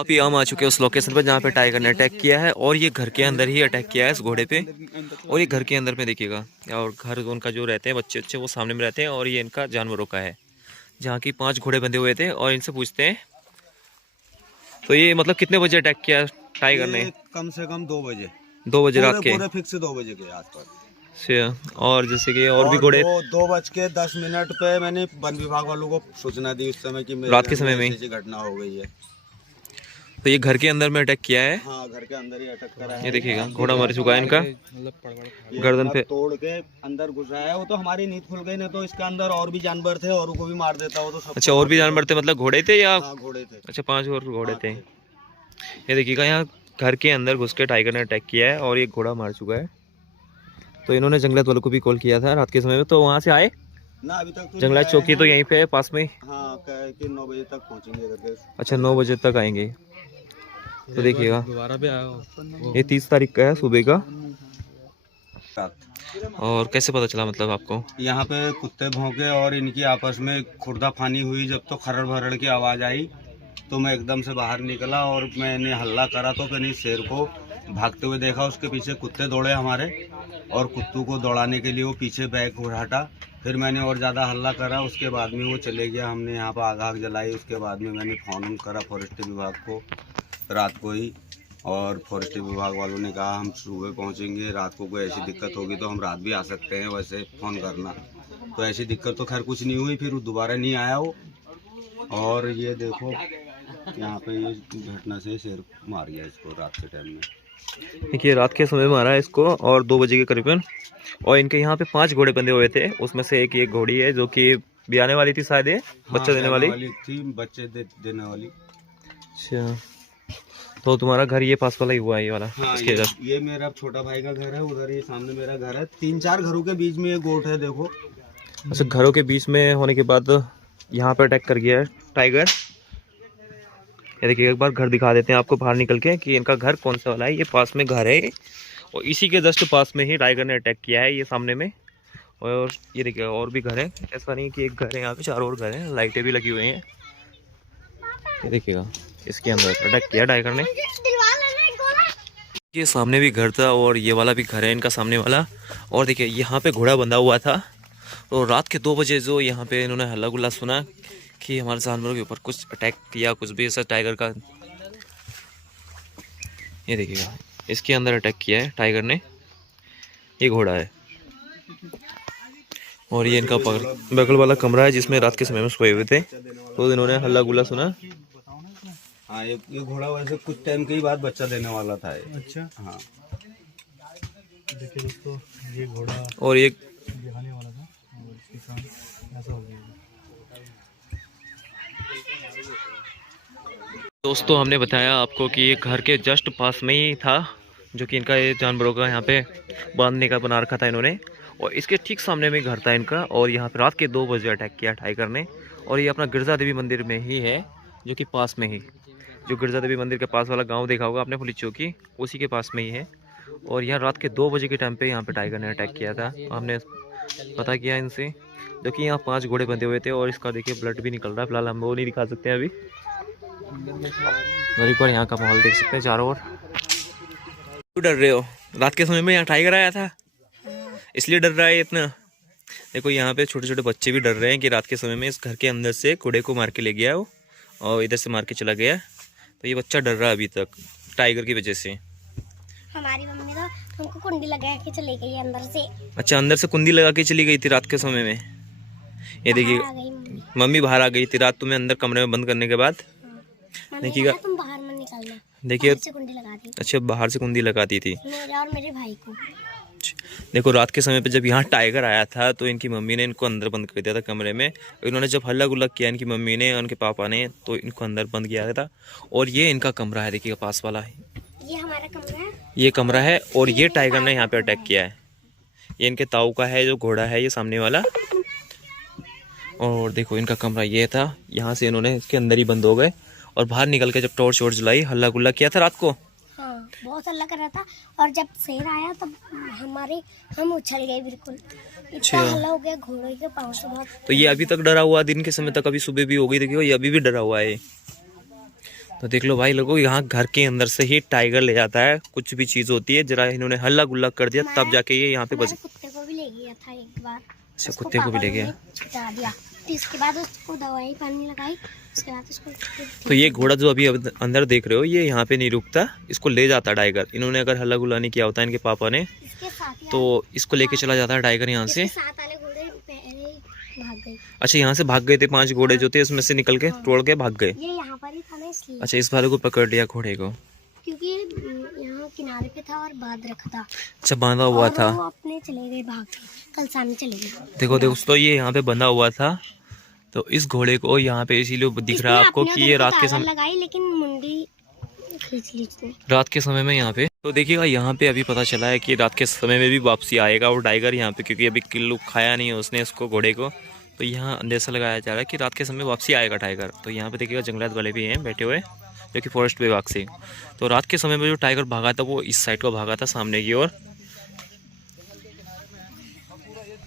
अभी हम आ चुके हैं उस लोकेशन पर जहाँ पे टाइगर ने अटैक किया है, और ये घर के अंदर ही अटैक किया है इस घोड़े पे। और ये घर के अंदर में देखिएगा, और घर उनका जो रहते हैं बच्चे अच्छे वो सामने में रहते हैं, और ये इनका जानवरों का है जहाँ की 5 घोड़े बंधे हुए थे। और इनसे पूछते हैं तो ये मतलब कितने बजे अटैक किया टाइगर ने? कम से कम 2 बजे। 2 बजे रात के? पूरे फिक्स 2 बजे के आसपास से। और जैसे कि और भी घोड़े 2:10 पे मैंने वन विभाग वालों को सूचना दी उस समय कि रात के समय में ऐसी घटना हो गई है। तो ये घर के अंदर में अटैक किया है। हाँ, घर के अंदर ही अटैक करा है। ये देखिएगा घोड़ा मर चुका है इनका, गर्दन पे तोड़ के अंदर घुसा है। वो तो हमारी नींद खुल गई, नहीं तो इसके अंदर और भी जानवर थे और उनको भी मार देता वो तो सब। अच्छा, और भी जानवर थे मतलब घोड़े थे या? हाँ, घोड़े थे। अच्छा, 5 और घोड़े थे। ये देखिएगा यहाँ घर के अंदर घुस के टाइगर ने अटैक किया है और ये घोड़ा मार चुका है। तो इन्होंने जंगलात वालों को भी कॉल किया था रात के समय में, तो वहाँ से आए ना अभी तक तो जंगलात चौकी तो यहीं पे है पास में। हाँ, कि 9 बजे तक पहुँचेंगे करके। अच्छा, 9 बजे तक आएंगे। तो देखिएगा दोबारा भी आया। ये 30 तारीख का है सुबह का। और कैसे पता चला मतलब आपको? यहाँ पे कुत्ते भौंके और इनकी आपस में खुर्दा-फानी हुई। जब तो खरड़ भरड़ की आवाज़ आई तो मैं एकदम से बाहर निकला और मैंने हल्ला करा तो मैंने शेर को भागते हुए देखा। उसके पीछे कुत्ते दौड़े हमारे, और कुत्तों को दौड़ाने के लिए वो पीछे बैग हटा। फिर मैंने और ज़्यादा हल्ला करा, उसके बाद में वो चले गया। हमने यहाँ पर आग जलाई। उसके बाद में मैंने फ़ोन करा फॉरेस्ट विभाग को रात को ही, और फॉरेस्ट विभाग वालों ने कहा हम सुबह पहुंचेंगे। रात को कोई ऐसी दिक्कत होगी तो हम रात भी आ सकते हैं, वैसे फ़ोन करना। तो ऐसी दिक्कत तो खैर कुछ नहीं हुई। फिर वो दोबारा नहीं आया वो। और ये देखो यहाँ पे ये घटना से शेर मार गया इसको रात के टाइम में। देखिए रात के समय मारा है इसको, और 2 बजे के करीबन। और इनके यहाँ पे 5 घोड़े बंधे हुए थे, उसमें से एक ये घोड़ी है जो कि ब्याने वाली थी शायद, ये बच्चा देने वाली थी, बच्चे देने वाली। अच्छा, तो तुम्हारा घर ये पास वाला ही हुआ है ये वाला? हाँ, इसके ये मेरा छोटा भाई का घर है। उधर ये सामने मेरा घर है। 3-4 घरों के बीच में ये गोट है, देखो। अच्छा, घरों के बीच में होने के बाद यहाँ पे अटैक कर गया है टाइगर। ये देखिए एक बार घर दिखा देते हैं आपको बाहर निकल के कि इनका घर कौन सा वाला है। ये पास में घर है, और इसी के जस्ट पास में ही टाइगर ने अटैक किया है, ये सामने में। और ये देखिए और भी घर है, ऐसा नहीं कि एक घर है, यहाँ पे 4 और घर हैं। लाइटें भी लगी हुई हैं। ये देखिएगा इसके अंदर अटैक किया टाइगर ने। ये सामने भी घर था और ये वाला भी घर है इनका सामने वाला। और देखिए यहाँ पे घोड़ा बंधा हुआ था। तो रात के 2 बजे जो यहाँ पे इन्होंने हल्ला गुल्ला सुना कि हमारे जानवरों के ऊपर कुछ अटैक किया, कुछ भी ऐसा टाइगर का। ये देखिएगा इसके अंदर अटैक किया है टाइगर ने। ये घोड़ा है और ये इनका बगल वाला कमरा है जिसमें रात के समय में सोए हुए थे। तो इन्होंने हल्ला गुल्ला सुना। हाँ, ये घोड़ा वैसे कुछ टाइम के ही बाद बच्चा देने वाला था ये। अच्छा, हाँ। देखिए दोस्तों, ये घोड़ा और ये बिहाने वाला था और इसके कारण ऐसा हो गया। दोस्तों हमने बताया आपको कि ये घर के जस्ट पास में ही था, जो कि इनका ये जानवरों का यहाँ पे बांधने का बना रखा था इन्होंने। और इसके ठीक सामने में घर था इनका, और यहाँ पे रात के 2 बजे अटैक किया टाइगर ने। और ये अपना गिरजा देवी मंदिर में ही है, जो कि पास में ही, जो गिरजा देवी मंदिर के पास वाला गांव देखा होगा आपने पुलिस चौकी, उसी के पास में ही है। और यहाँ रात के 2 बजे के टाइम पे यहाँ पे टाइगर ने अटैक किया था। हमने पता किया इनसे, जो कि यहाँ 5 घोड़े बंधे हुए थे। और इसका देखिए ब्लड भी निकल रहा है, फिलहाल हम वो नहीं दिखा सकते हैं अभी। वहीं पर यहाँ का माहौल देख सकते हैं चारों ओर। क्यों डर रहे हो? रात के समय में यहाँ टाइगर आया था इसलिए डर रहा है इतना? देखो यहाँ पे छोटे छोटे बच्चे भी डर रहे हैं कि रात के समय में इस घर के अंदर से घोड़े को मार के ले गया वो, और इधर से मार के चला गया। तो ये बच्चा डर रहा है अभी तक टाइगर की वजह से। हमारी मम्मी तो हमको कुंडी लगा के चली गई अंदर से। अच्छा, अंदर से कुंडी लगा के चली गई थी रात के समय में? ये देखिए मम्मी बाहर आ गई थी रात तुम्हें अंदर कमरे में बंद करने के बाद। देखिएगा तुम बाहर मत निकलना, देखिए। कुंडी लगा दी। अच्छा, बाहर से कुंडी लगाती थी मेरे और मेरे भाई को। देखो रात के समय पे जब यहाँ टाइगर आया था तो इनकी मम्मी ने इनको अंदर बंद कर दिया था कमरे में। इन्होंने जब हल्ला गुल्ला किया इनकी मम्मी ने, उनके पापा ने, तो इनको अंदर बंद किया था। और ये इनका कमरा है, देखिए पास वाला है, ये हमारा कमरा है। ये कमरा है। और ये टाइगर ने यहाँ पे अटैक किया है। ये इनके ताऊ का है जो घोड़ा है, ये सामने वाला। और देखो इनका कमरा ये था, यहाँ से इन्होंने इसके अंदर ही बंद हो गए। और बाहर निकल के जब टॉर्च वॉर्च जलाई, हल्ला गुल्ला किया था रात को। हाँ, बहुत हल्ला कर रहा था। और जब शेर आया तब हम उछल गए बिल्कुल। इतना हल्ला हो गया घोड़े के पाँव से बहुत। तो ये अभी तक डरा हुआ दिन के समय तक, अभी सुबह भी हो गई, देखिए ये अभी भी डरा हुआ है। तो देख लो भाई लोगों, यहाँ घर के अंदर से ही टाइगर ले जाता है, कुछ भी चीज होती है। जरा इन्होंने हल्ला गुल्ला कर दिया तब जाके ये यहाँ पे बच। हमारे कुत्ते को भी ले गया था एक बार। अच्छा, उसको कुत्ते को भी पापा ले गया। ने छिटा दिया, तो इसके बाद उसको दवाई पानी लगाई, उसके बाद उसको तो ये घोड़ा जो अभी अंदर देख रहे हो, ये यहाँ पे नहीं रुकता, इसको ले जाता टाइगर। इन्होंने अगर हल्ला गुल्ला नहीं किया होता इनके पापा ने, इसके साथ तो इसको लेके चला जाता है टाइगर यहाँ से। इसके साथ वाले घोड़े पहले ही भाग गए। अच्छा, यहाँ से भाग गए थे 5 घोड़े जो थे, उसमें से निकल के तोड़ के भाग गए। ये यहाँ पर ही था ना, इसलिए। अच्छा, इस वाले को पकड़ लिया घोड़े को। क्योंकि यहाँ किनारे पे था और बांध रखा था। अच्छा, बांधा हुआ और था। वो अपने चले गए भाग के, कल शाम चले गए। देखो दोस्तों, ये यहाँ पे बंधा हुआ था, तो इस घोड़े को यहाँ पे इसीलिए दिख रहा है आपको कि ये रात के समय लगाई, लेकिन मुंडी खींच ली इसने। रात के समय में यहाँ पे। तो देखिएगा, यहाँ पे अभी पता चला है कि रात के समय में भी वापसी आएगा वो टाइगर यहाँ पे, क्योंकि अभी किल्लू खाया नहीं है उसने उसको, घोड़े को। तो यहाँ अंदेशा लगाया जा रहा है कि रात के समय वापसी आएगा टाइगर। तो यहाँ पे देखिएगा जंगलात वाले भी हैं बैठे हुए, जो कि फॉरेस्ट विभाग से। तो रात के समय में जो टाइगर भागा था वो इस साइड को भागा था, सामने की ओर।